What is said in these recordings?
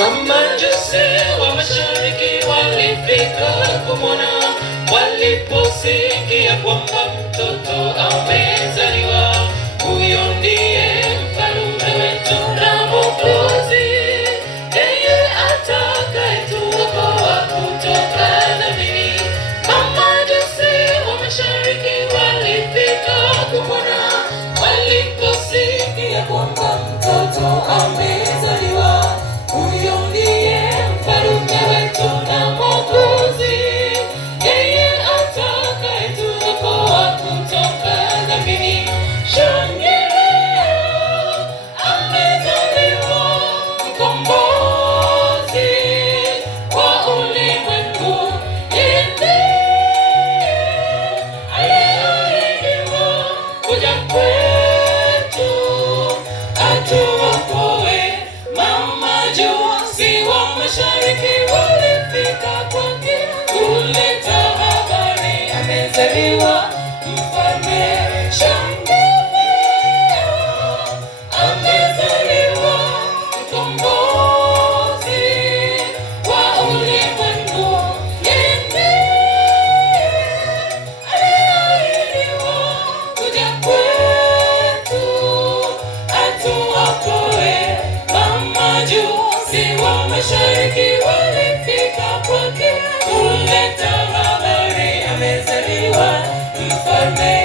Mamajusi wa mashariki walifika kumwona, waliposikia kwamba mtoto amezaliwa. Huyo ndiye mfalme wetu na Mwokozi, yeye atakayetuokoa kutoka dhambini. Mamajusi wa mashariki walifika kumwona, waliposikia kwamba mtoto amezaliwa. Huyo ndiye mfalme wetu na Mwokozi, yeye atakayetuokoa kutoka dhambini. Shangilia, amezaliwa mkombozi wa ulimwengu. Yeye ndiye aliyeahidiwa kuja kwetu atuokoe. Mamajusi wa mashariki walifika kwake kuleta habari, amezaliwa mfalme. Shangilia, amezaliwa mkombozi wa ulimwengu. Yeye ndiye aliyeahidiwa kuja kwetu atuokoe. Mamajusi wa mashariki walifika kwake kuleta habari, amezaliwa mfalme.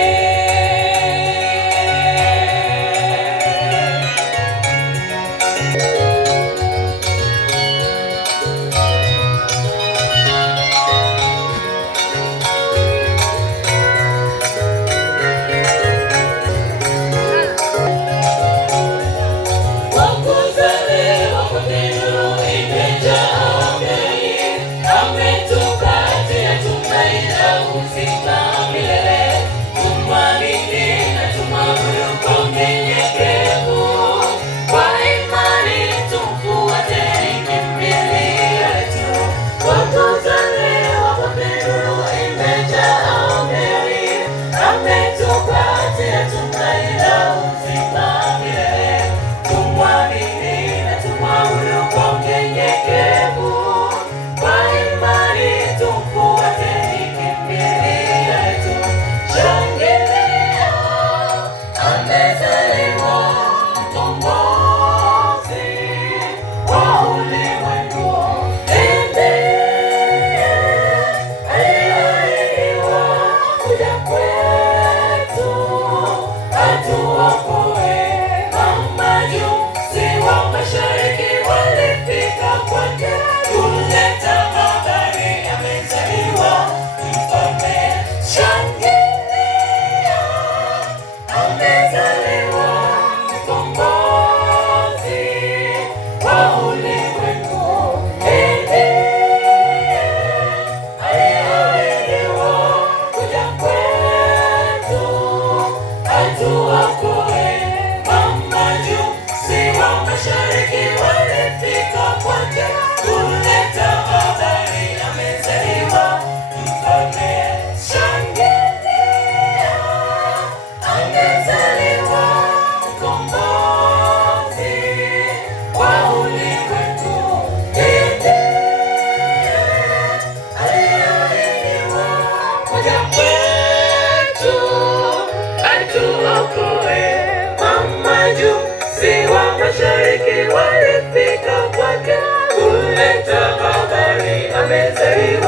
Mamajusi wa mashariki walifika kwake kuleta habari, amezaliwa